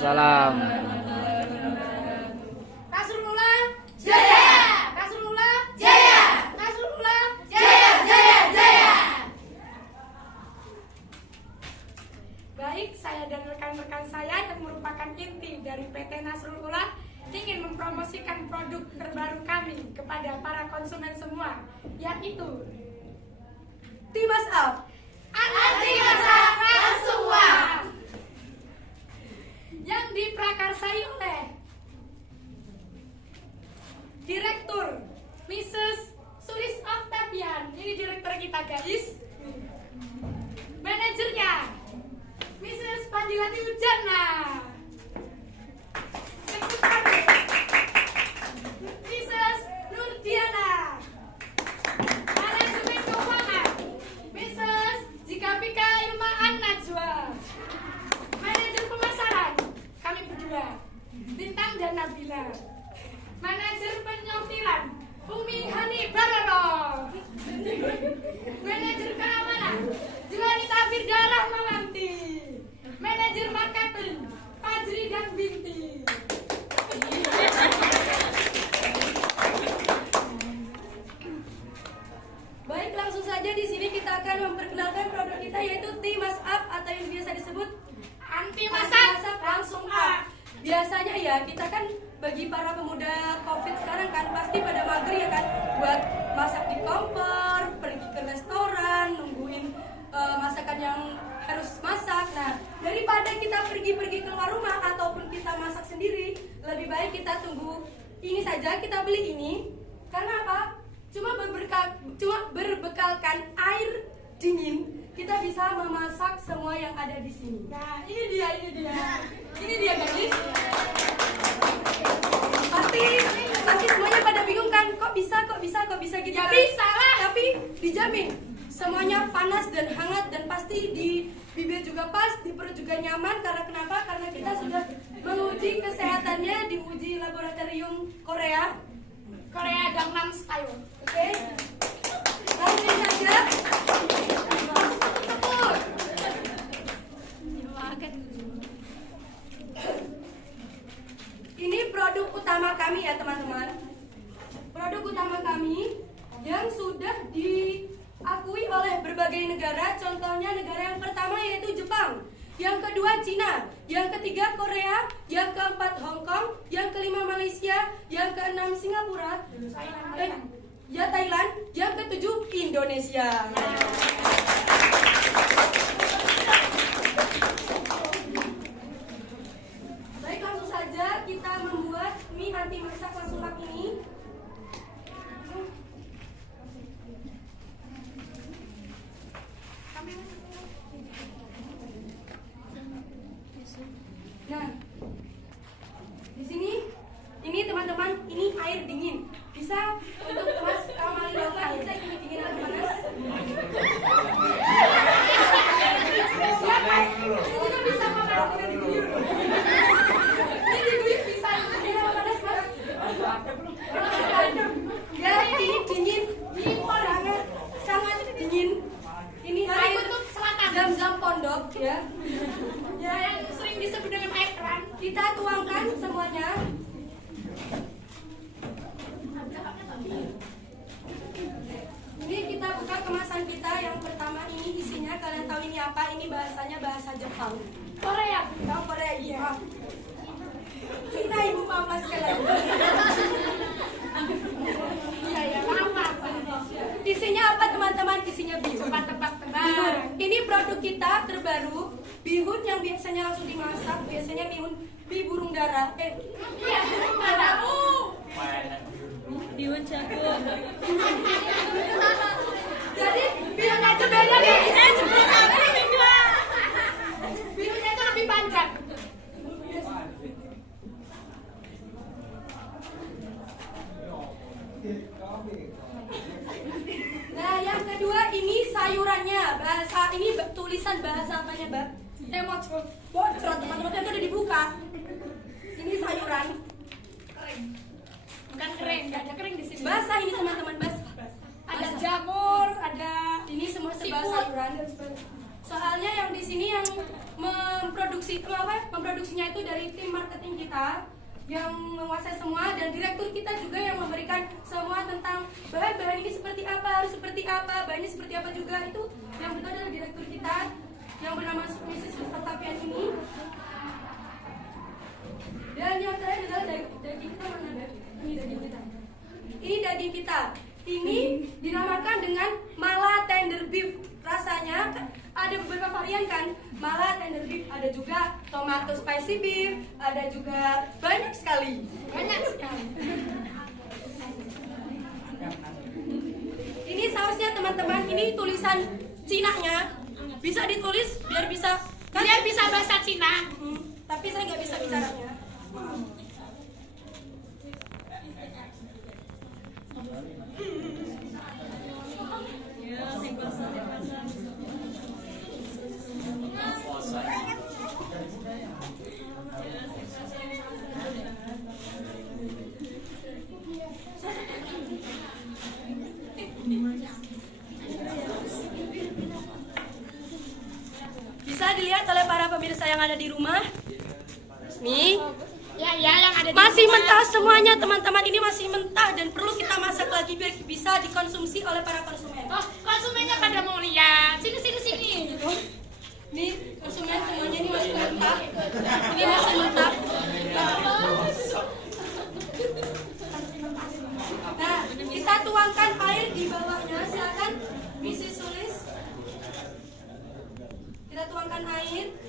Waalaikumsalam. Nasrullah Jaya! Nasrullah Jaya! Nasrullah Jaya! Jaya! Jaya! Baik, saya dan rekan-rekan saya yang merupakan inti dari PT Nasrullah ingin mempromosikan produk terbaru kami kepada para konsumen semua, yaitu Timas Up anti masak semua yang diprakarsai oleh Direktur Mrs. Sulis Octavian. Ini direktur kita, guys. Manajernya Mrs. Fadilati Ujana. Sekretaris Mrs. Nurdiana. Manajemen keuangan Mrs. Zikapika Ilmaan Najwa. Manajer pemasaran kami berdua, Bintang dan Nabila. Manajer penyortiran Umi Hani Bararo. Manajer keamanan Juanita Firda Rahmawanti. Manajer marketing Fajri dan Binti. Baik, langsung saja di sini kita akan memperkenalkan produk kita, yaitu Timas Up atau yang biasa disebut anti masak langsung up. Biasanya ya kita kan bagi para pemuda COVID sekarang kan pasti pada mager ya kan, buat masak di kompor, pergi ke restoran, nungguin masakan yang harus masak. Nah, daripada kita pergi-pergi keluar rumah ataupun kita masak sendiri, lebih baik kita tunggu ini saja, kita beli ini. Karena apa? Cuma berbekalkan air dingin, kita bisa memasak semua yang ada di sini. Nah, ini dia guys. Pasti semuanya pada bingung kan? Kok bisa gitu? Ya bisa lah. Tapi dijamin semuanya panas dan hangat, dan pasti di bibir juga pas, di perut juga nyaman. Karena kenapa? Karena kita sudah menguji kesehatannya, diuji laboratorium Korea Gangnam Style. Oke? Langsung saja. Ini produk utama kami ya teman-teman. Produk utama kami yang sudah diakui oleh berbagai negara. Contohnya negara yang pertama yaitu Jepang, yang kedua Cina, yang ketiga Korea, yang keempat Hong Kong, yang kelima Malaysia, yang keenam Singapura, Thailand, yang ketujuh Indonesia. Baik, langsung saja kita membuat mie anti masak langsung up ini. Nah, di sini ini teman-teman, ini air dingin. Bisa untuk Mas Kamali Bapak dicek ini dingin atau panas? Siapa? Ini bisa panas, kita diguyur. Ini diguyur bisa dingin atau panas, Mas? Ya, ini dingin, sangat dingin. Ini air Zam-Zam pondok ya. Ya, yang sering disebut dengan air keran. Kita tuangkan semuanya. Ini kita buka kemasan kita. Yang pertama ini isinya, kalian tahu ini apa? Ini bahasanya bahasa Jepang. Korea. Tahu Korea? Iya. Cina, ibu mama sekalian. Iya, mama. Isinya apa teman-teman? Isinya bihun. Bihun. Ini produk kita terbaru. Bihun yang biasanya langsung dimasak. Biasanya bihun burung dara. Iya, burung dara. Bihun jago. Jadi bihunnya itu beda nih. Bihunnya itu lebih panjang. Nah, yang kedua ini sayurannya. Bahasa ini tulisan bahasa apanya, Mbak? Bocor, teman-teman, itu udah dibuka. Ini sayuran. Kering. Bukan kering, nggak ada kering di sini. Basah ini teman-teman, basah. Ada jamur, ada ini semua serba sayuran. Soalnya yang di sini yang memproduksinya itu dari tim marketing kita yang menguasai semua, dan direktur kita juga yang memberikan semua tentang bahan-bahan ini seperti apa, harus seperti apa, bahannya seperti apa juga. Itu yang betul adalah direktur kita yang bernama Mrs. Octavian ini. Dan yang terakhir adalah daging kita. Mana ada? Ini daging kita. Ini daging kita. Ini dinamakan dengan Mala Tender Beef. Rasanya ada beberapa varian kan. Mala Tender Beef, ada juga tomato spicy beef, ada juga banyak sekali. Ini sausnya teman-teman. Ini tulisan Cina-nya. Bisa ditulis biar bisa kan? Biar bisa bahasa Cina. Tapi saya nggak bisa bicaranya. Bisa dilihat oleh para pemirsa yang ada di rumah. Nih, Ya yang ada di masih rumah. mentah semuanya teman-teman. Ini masih mentah dan perlu kita masak lagi biar bisa dikonsumsi oleh para konsumen. Oh, konsumennya pada mau lihat. Sini. Nih, konsumen semuanya ini masih mentah. Ini masih mentah. Nah, kita tuangkan air di bawahnya. Silakan Mrs. Sulis. Kita tuangkan air.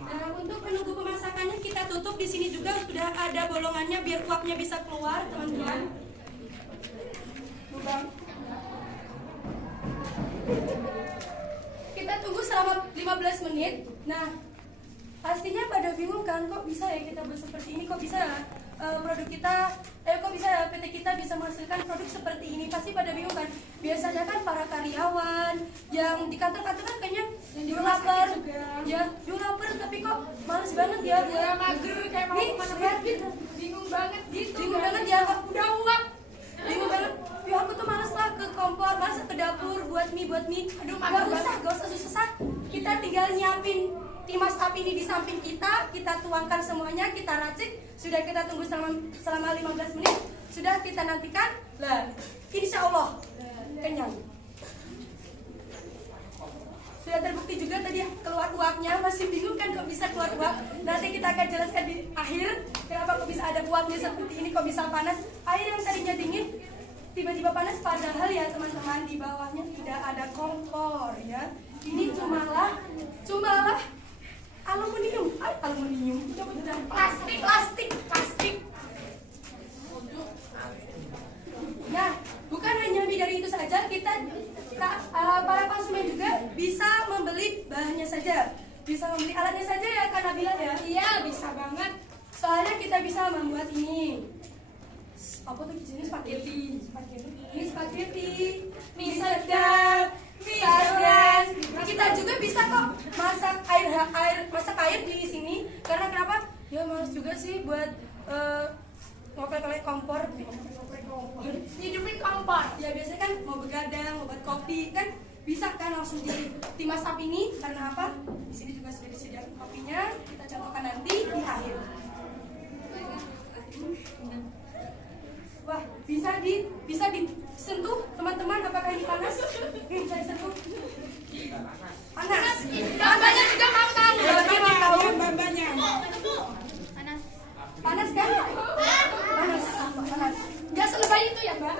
Nah, untuk menunggu pemasakannya kita tutup. Di sini juga sudah ada bolongannya biar uapnya bisa keluar, teman-teman. Lubang. Kita tunggu selama 15 menit. Nah, pastinya pada bingung kan, kok bisa ya kita buat seperti ini, kok bisa produk kita, kok bisa PT kita bisa menghasilkan produk seperti ini. Pasti pada bingung kan. Biasanya kan para karyawan yang di kantor-kantor kan kayaknya lapar, ya lapar tapi kok males banget ya, mager kayak mau kemana-mana gitu. Bingung banget gitu. Bingung banget ya, kok udah uap. Bingung banget. Ya aku tuh males lah ke kompor, males ke dapur buat mie. Aduh, gak usah susah. Kita tinggal nyiapin timas api ini di samping kita tuangkan semuanya, kita racik, sudah kita tunggu selama 15 menit, sudah kita nantikan. Lah, insya Allah kenyang. Sudah terbukti juga tadi keluar uapnya. Masih bingung kan kok bisa keluar uap? Nanti kita akan jelaskan di akhir kenapa kok bisa ada uapnya seperti ini, kok bisa panas. Air yang tadinya dingin tiba-tiba panas, padahal ya teman-teman di bawahnya tidak ada kompor ya. Ini cumalah aluminium, plastik. Nah, bukan hanya lebih dari itu saja, para konsumen juga bisa membeli bahannya saja, bisa membeli alatnya saja ya Kak Nabila ya. Iya, bisa banget. Soalnya kita bisa membuat ini. Apa tuh di sini spaghetti. Ini spaghetti, mie sedap, sarden. Kita juga bisa kok masak air di sini. Karena kenapa? Ya males juga sih buat ngoprek kompor. Hidupin kompor. Ya biasanya kan mau begadang, mau buat kopi kan bisa kan langsung di timas api ini. Karena apa? Di sini juga sudah disediakan kopinya. Kita contohkan nanti di akhir. Wah, bisa disentuh teman-teman, apakah ini panas? Bisa disentuh. Panas. Bambanya juga mau tahu. Berarti mau tahu? Bambanya. Panas kan? Panas. Gak selebay itu ya, Mbak.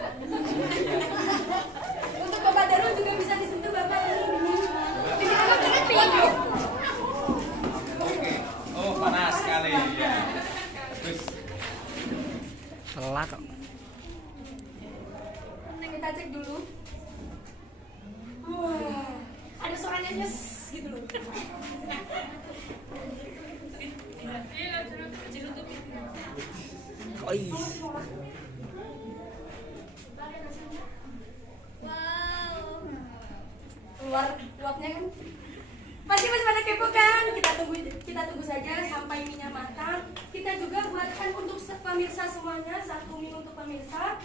Untuk Bapak Darul juga bisa disentuh Bapak ini. Ini apa keren video? Oh, panas sekali ya. Terus telat kok. Kita cek dulu. Wah, Ada suaranya yes gitu loh. luar saja sampai minyak matang. Kita juga buatkan untuk pemirsa semuanya, 1 mie untuk pemirsa.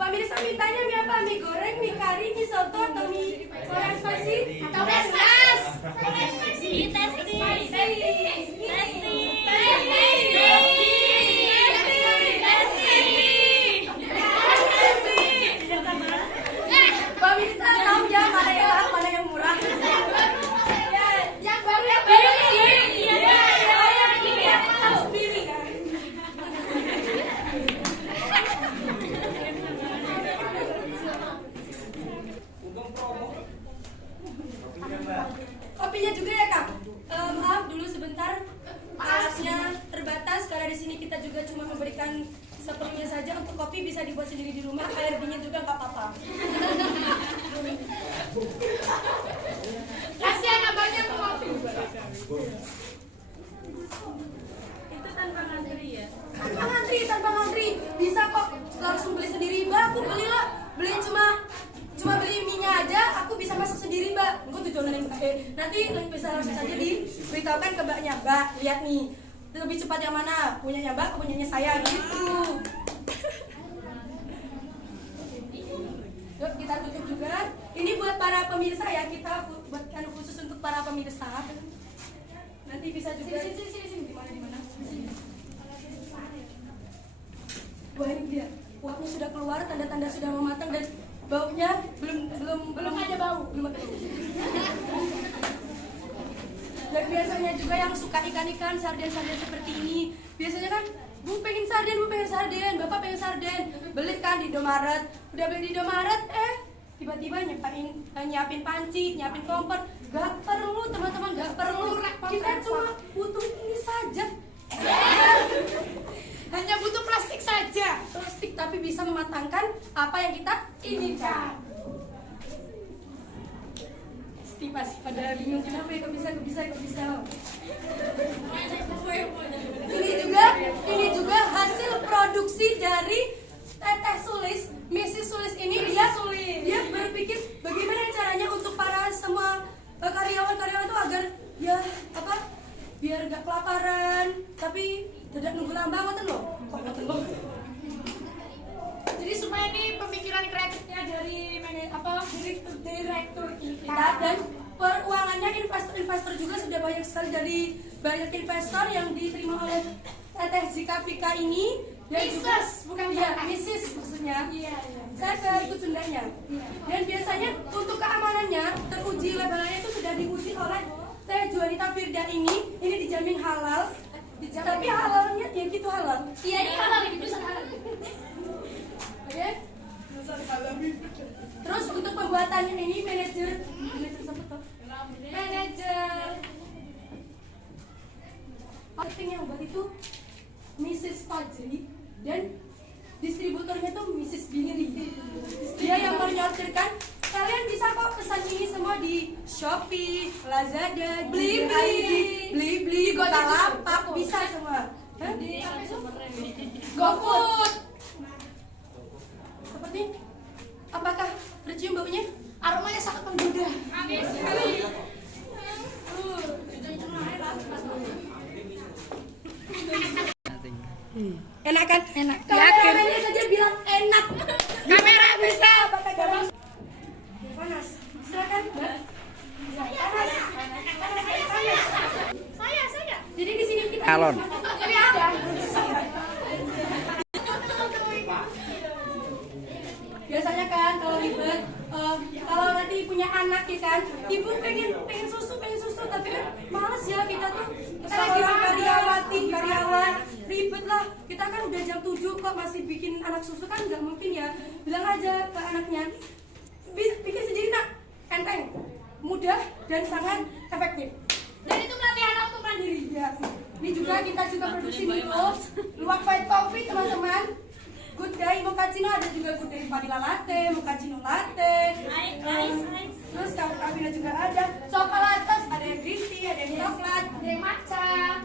Pemirsa mintanya mie apa? Mie goreng, mie kari, mie soto, atau mie goreng spasi? Atau besas? Testi. Pemirsa tahu ya mana yang mahal, mana yang murah? Yang baru ini. Yang harus pilih kan? Kopinya juga ya Kak? Maaf dulu sebentar, alatnya terbatas karena di sini kita juga cuma memberikan seperlunya saja. Untuk kopi bisa dibuat sendiri di rumah, air dingin juga nggak apa-apa. Kasih anak banyak kopi. Itu tanpa ngantri ya? Tanpa ngantri. Bisa kok langsung beli sendiri, Mbak. Aku beli cuma beli minyak aja, aku bisa masak sendiri, Mbak. Engkau tujuan nanti bisa langsung saja diberitahukan ke Mbaknya, Mbak, lihat nih, lebih cepat yang mana? Punyanya Mbak, punyanya saya gitu. Yuk kita tutup juga. Ini buat para pemirsa ya, kita buatkan khusus untuk para pemirsa. Nanti bisa juga. Sini. Di mana? Wah ini dia, uapnya sudah keluar, tanda-tanda sudah mau matang dan baunya belum ada bau. Dan biasanya juga yang suka ikan-ikan, sarden seperti ini, biasanya kan Bu pengen sarden, Bapak pengen sarden, beli kan di Indomaret. Udah beli di Indomaret, tiba-tiba nyiapin panci, nyiapin kompor. Gak perlu teman-teman, gak perlu. Kita cuma butuh ini saja. Hanya butuh plastik saja. Plastik tapi bisa mematangkan apa yang kita inginkan. Pasti pada bingung kenapa ya kok bisa. Ini juga hasil produksi dari Teteh Sulis, Mrs. Sulis ini. Dia berpikir bagaimana caranya untuk para semua karyawan itu agar ya biar gak kelaparan tapi tidak nunggu lama ngoten loh. Jadi supaya ini pemikiran kreatifnya dari direktur kita dan peruangannya investor juga sudah banyak sekali dari banyak investor yang diterima oleh Teteh Zika Vika ini. Mrs. bukan Mrs. maksudnya. Iya. Saya ikut Sundanya. Dan biasanya untuk keamanannya teruji labelannya itu sudah diuji oleh Teh Juanita Firda ini dijamin halal. Tapi halalnya ya gitu halal. Iya ini halal ini bisa halal. Oke. Terus untuk pembuatannya ini manajer marketing yang buat itu Mrs. Fajri dan distributornya tuh Mrs. Biniri. Dia yang menyortirkan. Kalian bisa kok pesan ini semua di Shopee, Lazada, Blibli, Bukalapak, bisa semua. Di GoFood. Seperti apakah tercium baunya? Aromanya sangat menggoda. Amin. Enak kan? Enak. Kameranya saja bilang enak. Kamera bisa. Pakai kamera. Panas. Silakan, Mbak. Panas. Saya. Jadi di sini kita Alon. Jadi ada. Biasanya kan kalau ribet, kalau nanti punya anak ya kan, ibu pengen susu tapi kan males ya kita tuh seorang karyawan ribet lah. Kita kan udah jam 7 kok masih bikin anak susu kan nggak mungkin ya. Bilang aja ke anaknya, bikin sendiri nak, enteng, mudah dan sangat efektif. Dan itu melatih anak untuk mandiri. Ya, ini juga kita produksi noodles, luwak white coffee teman-teman. Good Day Mochaccino, ada juga Good Day Vanilla Latte, Mochaccino Latte. Terus Cappuccino juga ada. Coklatos, ada yang green tea, ada yang coklat, ada yang matcha.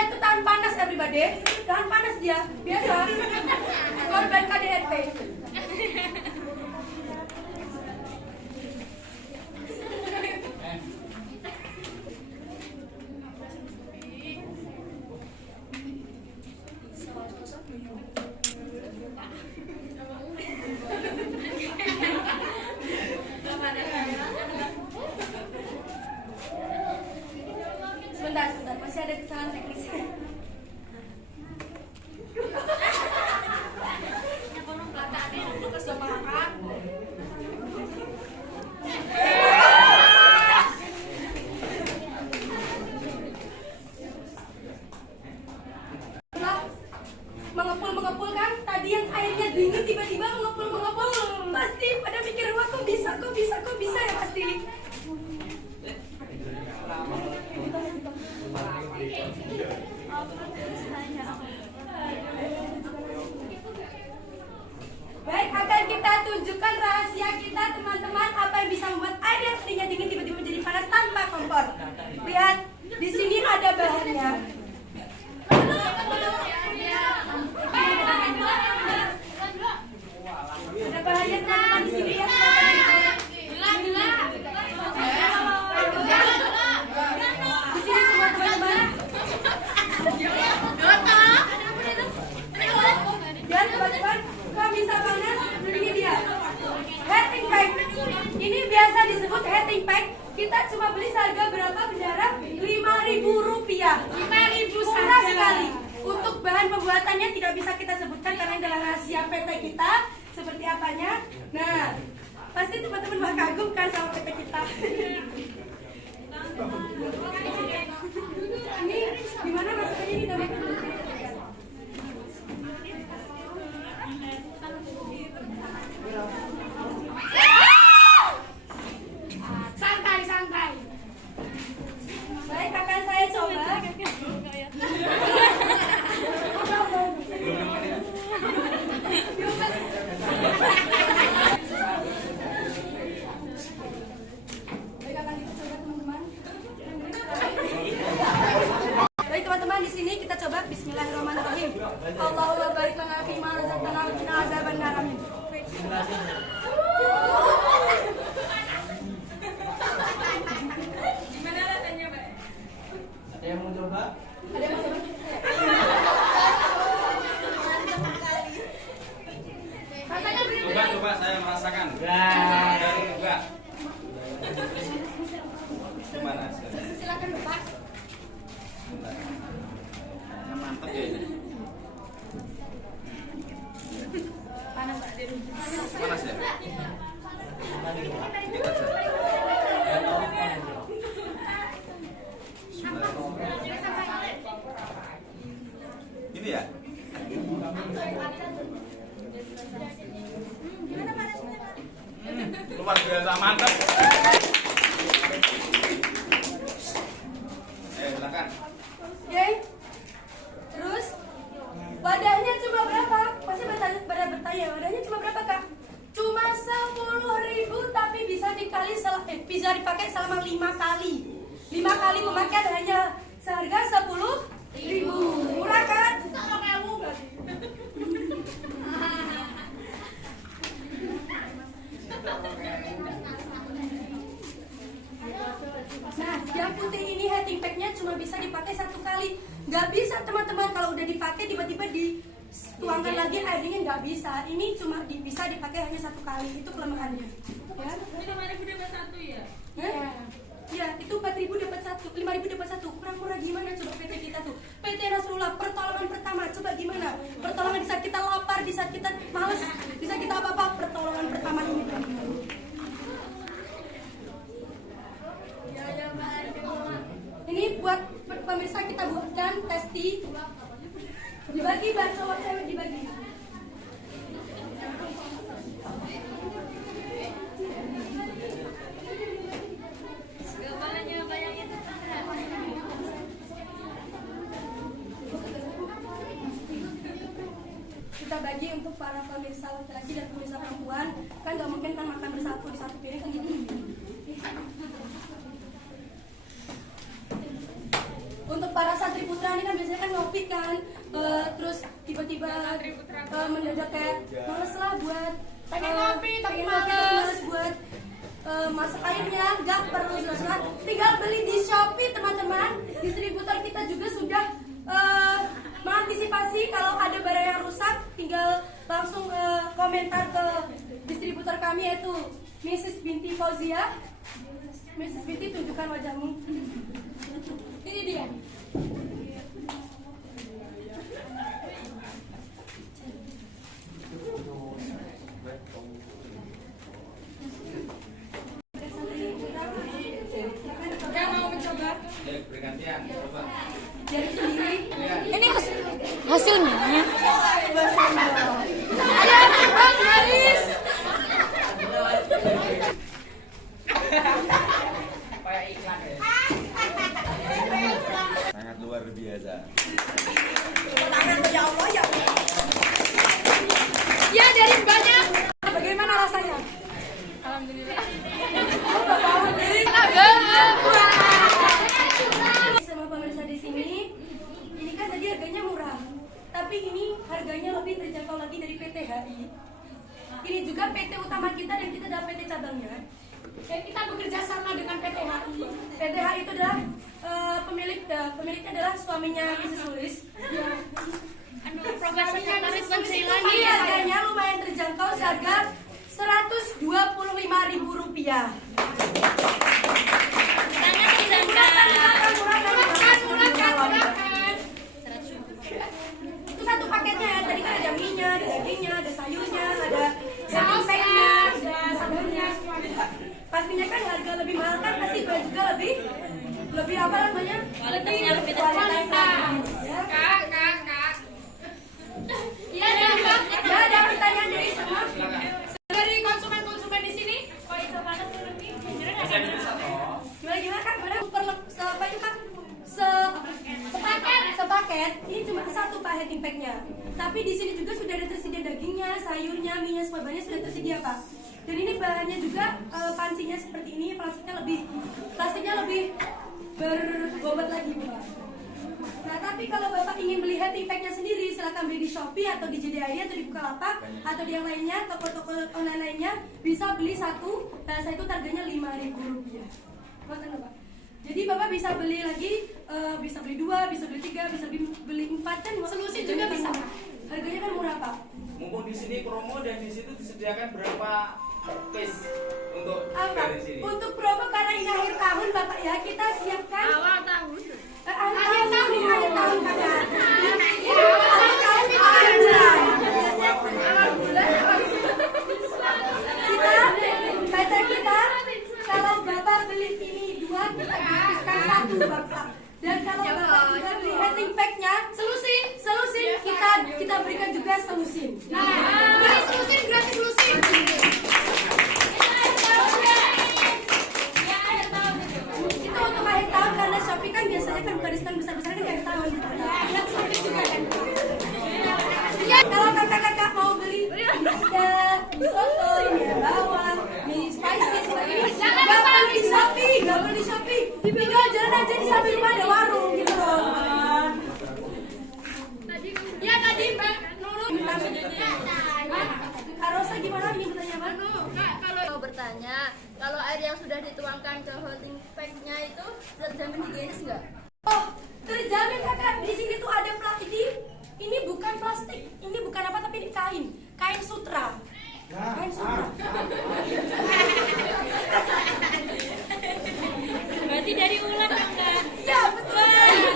dia tuh tahan panas everybody, tahan panas dia, biasa. Korban KDRT. Sebentar, masih ada kesalahan teknis. Mengepul kan? Tadi yang airnya dingin tiba-tiba mengepul. Pasti pada mikir, wah kok bisa ya pasti. Baik, akan kita tunjukkan rahasia kita teman-teman, apa yang bisa membuat air yang tadinya dingin tiba-tiba menjadi panas tanpa kompor. Lihat, di sini ada bahannya. Ada bahannya teman-teman di sini ya. Di sini semua teman-teman. Dan teman-teman, kalau bisa panas, ini dia heating pack. Ini biasa disebut heating pack. Kita cuma beli seharga berapa bendara? Rp5.000. Murah sekali. Untuk bahan pembuatannya tidak bisa kita sebutkan karena ini adalah rahasia PT kita. Seperti apanya? Nah, pasti teman-teman bakal kagum kan sama PT kita. Ini gimana masuknya ini teman-teman? Santai. Baik, akan saya coba. Baik, akan kita coba teman-teman. Baik teman-teman, di sini kita coba Bismillahirrahmanirrahim. Allahumma barik lana fi ma razaqtana wa qina adzabannar. Amin. Gimana rasanya, Mbak? Ada yang mau coba? Ada yang mau coba? Rasanya berbeda. Coba saya merasakan. Nah. Dari enggak. Gimana? Silakan Bapak. Mantap ya ini. Panas Pak. Panas ya? Dikit aja. Ini ya? Luar biasa mantap. Silakan. Oke. Terus wadahnya cuma berapa? Pasti bertanya, wadahnya cuma berapa Kak? Cuma 10.000 tapi bisa bisa dipakai selama 5 kali. 5 kali pemakaian hanya seharga 10.000. Murah kan? Nah, yang putih ini heating packnya cuma bisa dipakai 1 kali. Nggak bisa teman-teman kalau udah dipakai tiba-tiba dituangkan lagi airnya, nggak bisa. Ini cuma bisa dipakai hanya 1 kali. Itu kelemahannya. Ya. Ini 5.000 dapat 1 ya? Ya, itu 4.000 dapat 1, 5.000 dapat 1. Kurang murah gimana coba PT kita tuh? PT Nasrullah, pertolongan pertama. Coba gimana? Pertolongan di saat kita lapar, di saat kita males, di saat kita apa-apa, pertolongan pertama ini. Ini buat pemirsa kita buatkan testi. Dibagi Mbak, cowok cewek dibagi. Gambarannya bayangin. Kita bagi untuk para pemirsa laki-laki dan pemirsa perempuan. Kan nggak mungkin kan makan bersatu di satu piring kan gitu. Untuk para santri putra ini kan biasanya Covid kan, terus tiba-tiba mendadak kayak males lah buat pengen ngopi tapi males buat masak airnya, nggak perlu susah, tinggal beli di Shopee teman-teman. Distributor kita juga sudah mengantisipasi kalau ada barang yang rusak, tinggal langsung komentar ke distributor kami yaitu Mrs. Binti Fauzia. Mrs. Binti, tunjukkan wajahmu. Ini dia. Yang mau mencoba? Bergantian, coba. Jadi sendiri. Ini hasilnya. Kayak iklan ya. Sangat luar biasa. Ya, dari banyak. Bagaimana rasanya? Alhamdulillah. Sama pemirsa di sini, ini kan tadi harganya murah, tapi ini harganya lebih terjangkau lagi dari PT HI. Ini juga PT utama kita dan kita adalah PT cabangnya. Dan kita bekerja sama dengan PT HI. PT HI itu adalah pemiliknya adalah suaminya Mrs. Sulis. Ini harganya lumayan terjangkau, seharga Rp125.000. Itu satu paketnya ya. Tadi kan ada mie-nya, ada dagingnya, ada sayurnya, ada sausnya, ada sabunnya. Pastinya kan harga lebih mahal kan pasti juga lebih apa namanya? Kualitasnya lebih kualitas. Kak. Iya, ada pertanyaan dari semua. Dari konsumen di sini. Gimana kan? Sepaket. Ini cuma satu Pak heading pack-nya. Tapi di sini juga sudah ada tersedia dagingnya, sayurnya, mie-nya, semua bahannya sudah tersedia Pak. Dan ini bahannya juga pancinya seperti ini, plastiknya lebih berbobot lagi Pak. Nah, tapi kalau Bapak ingin beli heading pack-nya sendiri, silakan beli di Shopee atau di JDI atau di Bukalapak atau di yang lainnya, toko-toko online lainnya, bisa beli satu, saya itu harganya Rp5.000. Makan Bapak. Jadi Bapak bisa beli lagi, bisa beli 2, bisa beli 3, bisa beli 4 kan solusi juga bisa. Harganya kan murah Pak. Mumpung di sini promo dan di situ disediakan berapa piece untuk Apa? dari sini? Untuk promo karena ini akhir tahun Bapak ya, kita siapkan Awal tahun. akhir tahun kakak. Akhir tahun aja. Kita kalau Bapak beli ini 2, kita gratiskan 1 Bapak. Dan kalau Bapak juga beli heading pack-nya, selusin kita berikan juga selusin. Nah, beli selusin gratis selusin. Itu untuk akhir tahun karena Shopee kan biasanya kan buka diskon besar-besaran kan akhir tahun gitu ya. Ingat Shopee juga kan. Kalau kakak-kakak mau beli soto, ini ada bawang, mie spicy seperti ini, nggak beli di Shopee, tinggal jalan aja di samping rumah ada warung gitu loh. Ya tadi Mbak Nurul. Kak Rosa gimana ini bertanya Mbak? Kak, kalau Mau bertanya, kalau air yang sudah dituangkan ke holding pack-nya itu terjamin higienis nggak? Oh, terjamin kakak. Di sini tuh ada plastik. Ini bukan plastik. Ini bukan apa tapi ini kain sutra. Kain sutra. berarti dari ulang enggak? Ya betul.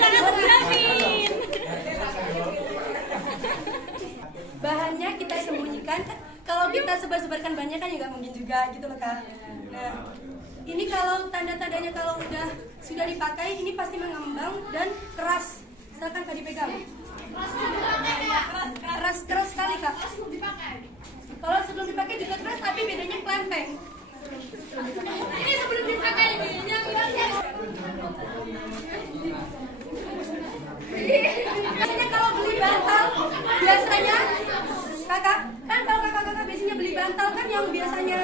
Sangat terjamin. Bahannya kita sembunyikan. Kalau kita sebar-sebarkan banyak kan ya nggak mungkin juga gitu loh kak. Nah, ini kalau tanda-tandanya kalau sudah dipakai ini pasti mengembang dan keras. Silakan kak dipegang. Keras sekali kak. Kalau sebelum dipakai juga keras tapi bedanya klempeng. Ini sebelum dipakai ini yang Biasanya kalau beli bantal, biasanya kakak kan kalau kakak-kakak biasanya beli bantal kan yang biasanya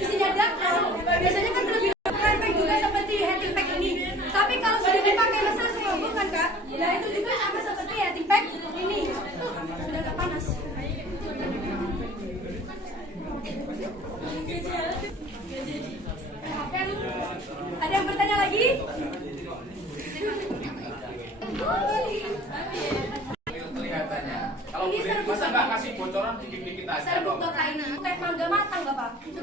isinya dakron, biasanya kan lebih klempeng juga seperti heading pack ini. Tapi kalau sudah dipakai mesra semua bukan kak? Nah itu juga sama seperti heading pack. bocoran dikit-dikit aja Serbuk Bapak. bapak ini teh mangga matang bapak. Itu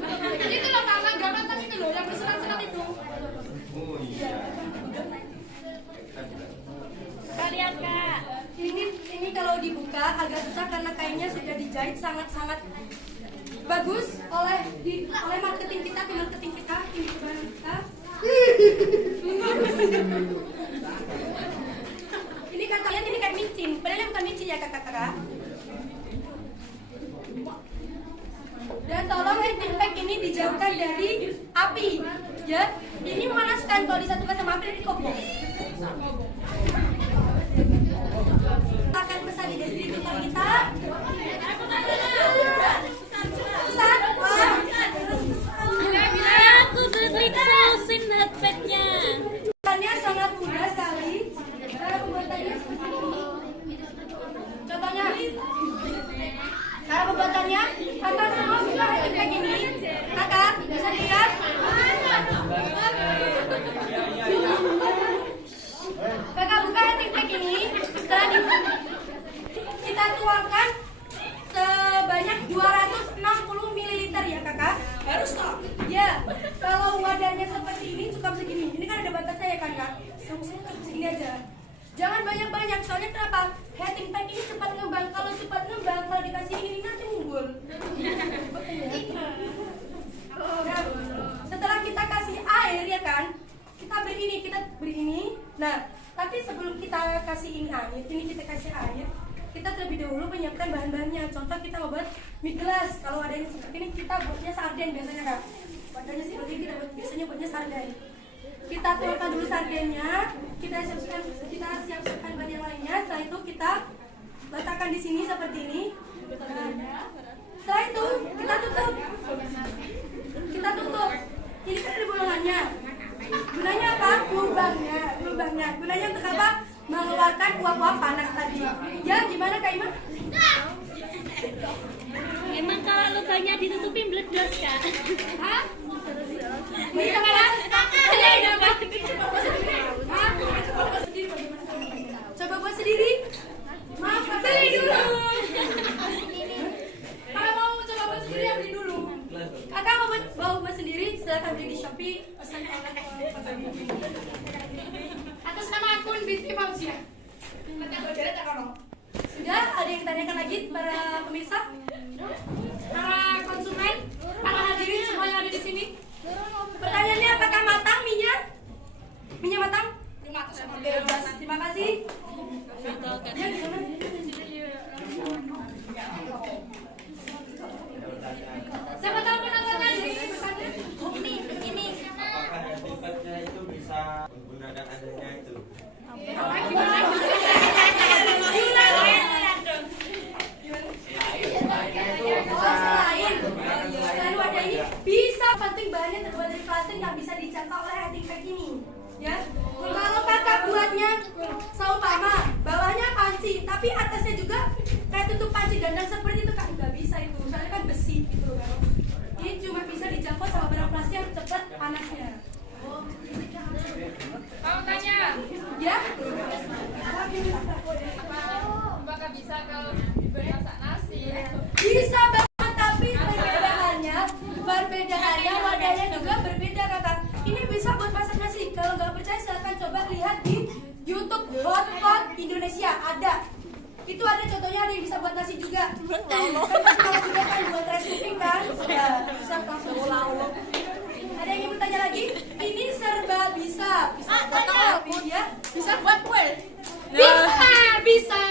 loh Kak, mangga matang itu loh, yang berserat-serat itu. Oh iya. Kalian Kak. Ini kalau dibuka agak susah karena kainnya sudah dijahit sangat-sangat bagus oleh marketing kita, tim marketing kita, tim perubahan kita. Ini kata kalian ini kayak micin, padahal bukan micin ya kakak-kakak. Dan tolong handling pack ini dijauhkan dari api, ya. Ini memanaskan kalau disatukan sama api nanti kobong. Akan pesan di distributor kita. Pesan, wah. Aku klik sausin headpacknya. Pembuatannya sangat mudah sekali. Cara pembuatannya seperti ini. Contohnya, cara pembuatannya, kakak semua buka handpack ini. Kakak bisa lihat. Kakak buka handpack ini. Setelah kita tuangkan sebanyak 260 ml ya kakak. Harus toh? Ya. Kalau wadahnya seperti ini cukup segini. Ini kan ada batasnya ya kan kak. Segini aja. Jangan banyak-banyak. Soalnya kenapa? Heating pack ini cepat ngembang. Kalau cepat ngembang, kalau dikasih ini nanti ngumpul. Nah, setelah kita kasih air ya kan, kita beri ini. Nah, tapi sebelum kita kasih ini kita kasih air. Kita terlebih dahulu menyiapkan bahan-bahannya. Contoh kita membuat mie gelas. Kalau ada yang seperti ini kita buatnya sarden biasanya kak. Wadahnya seperti ini kita biasanya buatnya sarden. Kita tuangkan dulu sardennya. Kita siapkan bahan yang lainnya. Setelah itu kita letakkan di sini seperti ini. Setelah itu kita tutup. Ini kan ada bolongannya. Gunanya apa? Lubangnya. Gunanya untuk apa? Mengeluarkan uap-uap panas tadi. Ya, gimana Kak Ima? Emang kalau lubangnya ditutupin meledos Kak? Hah? Ini kakak? Coba buat sendiri. Maaf, beli dulu. Kalau mau coba buat sendiri, ya beli dulu. Kakak mau buat sendiri, silakan beli di Shopee. Pesan Atas nama akun Binti Fauzia. Sudah, ada yang ditanyakan lagi para pemirsa? Para konsumen, para hadirin semua yang ada di sini. Pertanyaannya apakah matang minyak? Minyak matang? Bebas. Terima kasih. Ya, gimana? Siapa tahu penontonnya jadi pesannya? Ini. Apakah handphonenya itu bisa menggunakan adanya itu? Gimana? Selain wadah ini bisa penting bahannya terbuat dari plastik yang bisa dijangkau oleh heating pack ini. Ya, kalau kakak buatnya saumpama, bawahnya panci, tapi atasnya juga kayak tutup panci gandang seperti itu kak nggak bisa itu, soalnya kan besi gitu kan. Ini cuma bisa dijangkau sama barang plastik yang cepat panasnya. Mau tanya, Ya? apakah bisa kalau masak nasi? Bisa banget, tapi perbedaannya wadahnya juga berbeda kakak. Ini bisa buat masak nasi. Kalau nggak percaya silahkan coba lihat di YouTube Hot Pot Indonesia ada. Itu ada contohnya, ada yang bisa buat nasi juga. Kan juga kan buat rice cooking kan. Ya, bisa langsung ulang. Ada yang ingin bertanya lagi? Ini serba bisa. Bisa buat kopi ya. Bisa buat kue? Bisa.